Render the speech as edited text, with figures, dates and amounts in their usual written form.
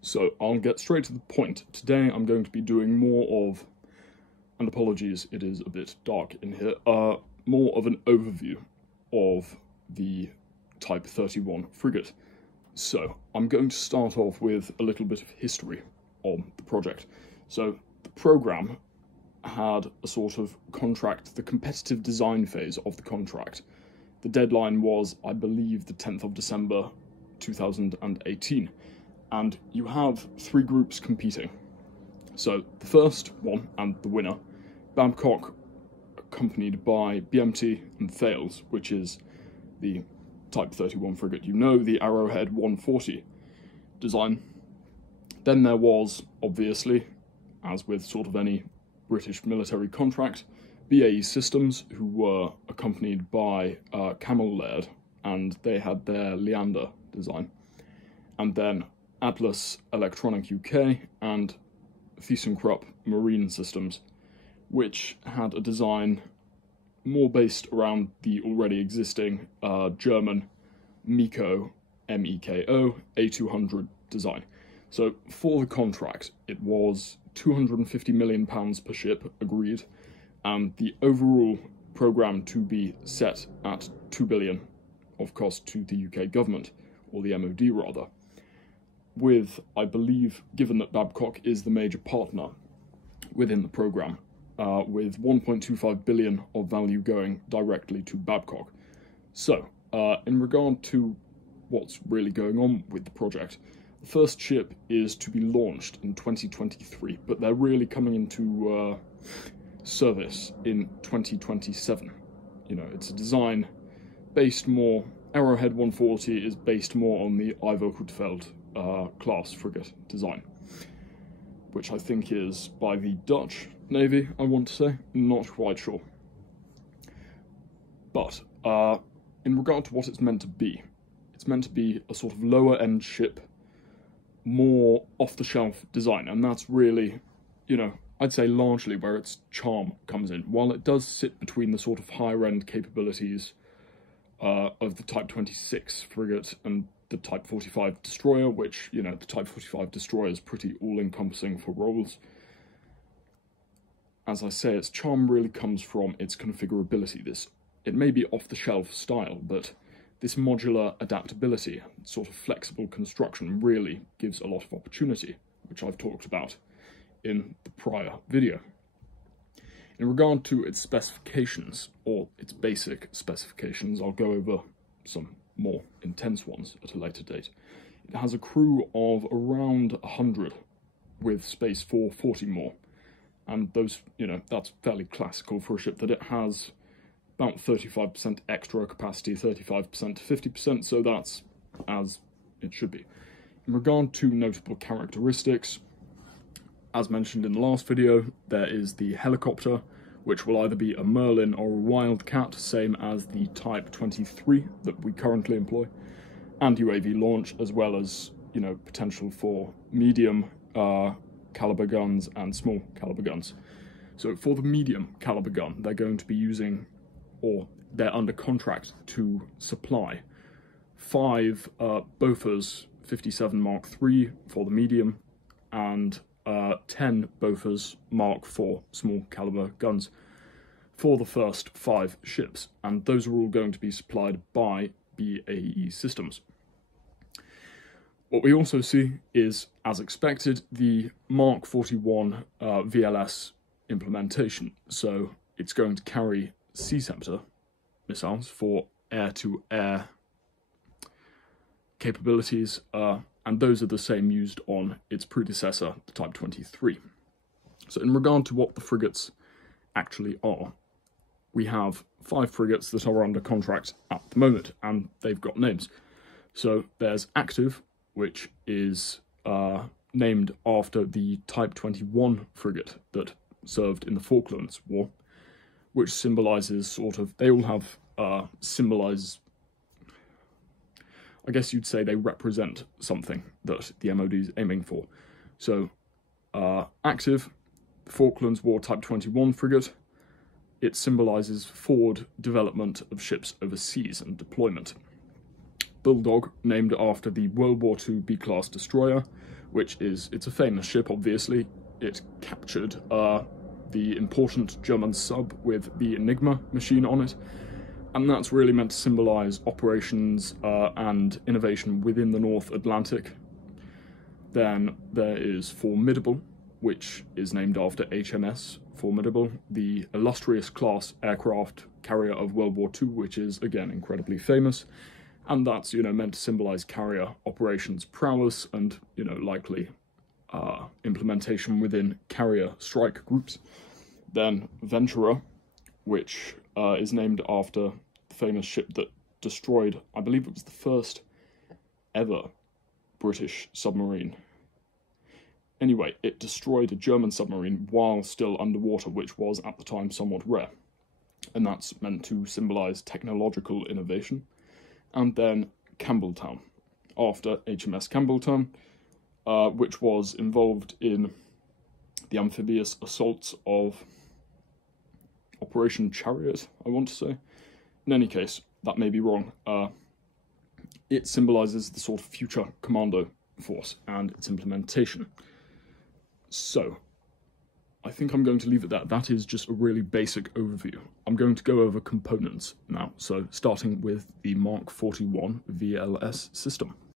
So I'll get straight to the point. Today I'm going to be doing more of, and apologies, it is a bit dark in here, more of an overview of the Type 31 frigate. So I'm going to start off with a little bit of history on the project. So the program had a sort of contract, the competitive design phase of the contract. The deadline was, I believe, the 10th of December 2018. And you have three groups competing. So the first one, and the winner, Babcock, accompanied by BMT and Thales, which is the Type 31 frigate, you know, the Arrowhead 140 design. Then there was, obviously, as with sort of any British military contract, BAE Systems, who were accompanied by Camel Laird, and they had their Leander design. And then Atlas Electronic UK and ThyssenKrupp Marine Systems, which had a design more based around the already existing German MEKO, M-E-K-O, A200 design. So for the contract, it was £250 million per ship agreed, and the overall programme to be set at £2 billion of cost to the UK government, or the MOD rather, with, I believe, given that Babcock is the major partner within the programme, with 1.25 billion of value going directly to Babcock. So, in regard to what's really going on with the project, the first ship is to be launched in 2023, but they're really coming into service in 2027. You know, it's a design based more, Arrowhead 140 is based more on the Ivo Houteveld class frigate design, which I think is by the Dutch Navy, I want to say, not quite sure. But in regard to what it's meant to be a sort of lower end ship, more off-the-shelf design, and that's really, you know, I'd say largely where its charm comes in. While it does sit between the sort of higher end capabilities of the Type 26 frigate and the Type 45 destroyer, which, you know, the Type 45 destroyer is pretty all-encompassing for roles. As I say, its charm really comes from its configurability. It may be off-the-shelf style, but this modular adaptability, sort of flexible construction, really gives a lot of opportunity, which I've talked about in the prior video. In regard to its specifications, or its basic specifications, I'll go over some more intense ones at a later date. It has a crew of around 100, with space for 40 more. And those, you know, that's fairly classical for a ship, that it has about 35% extra capacity, 35% to 50%, so that's as it should be. In regard to notable characteristics, as mentioned in the last video, there is the helicopter, which will either be a Merlin or a Wildcat, same as the Type 23 that we currently employ, and UAV launch, as well as, you know, potential for medium caliber guns and small caliber guns. So for the medium caliber gun, they're going to be using, or they're under contract to supply 5 Bofors 57 Mark III for the medium, and 10 Bofors Mark IV small caliber guns for the first 5 ships, and those are all going to be supplied by BAE Systems. What we also see is, as expected, the Mark 41 VLS implementation. So it's going to carry Sea Scepter missiles for air-to-air capabilities, and those are the same used on its predecessor, the Type 23. So in regard to what the frigates actually are, we have 5 frigates that are under contract at the moment, and they've got names. So there's Active, which is named after the Type 21 frigate that served in the Falklands War, which symbolises sort of, they all have symbolise, I guess you'd say they represent something that the MOD is aiming for. So Active, Falklands War Type 21 frigate, it symbolises forward development of ships overseas and deployment. Bulldog, named after the World War II B-class destroyer, it's a famous ship, obviously. It captured the important German sub with the Enigma machine on it, and that's really meant to symbolise operations and innovation within the North Atlantic. Then there is Formidable, which is named after HMS Formidable, the illustrious class aircraft carrier of World War II, which is, again, incredibly famous. And that's, meant to symbolise carrier operations prowess and, likely implementation within carrier strike groups. Then Venturer, which is named after the famous ship that destroyed, I believe it was the first ever British submarine. Anyway, it destroyed a German submarine while still underwater, which was at the time somewhat rare. And that's meant to symbolise technological innovation. And then Campbelltown, after HMS Campbelltown, which was involved in the amphibious assaults of Operation Chariot, I want to say. In any case, that may be wrong. It symbolises the sort of future commando force and its implementation. So, I think I'm going to leave it at that. That is just a really basic overview. I'm going to go over components now, so starting with the Mark 41 VLS system.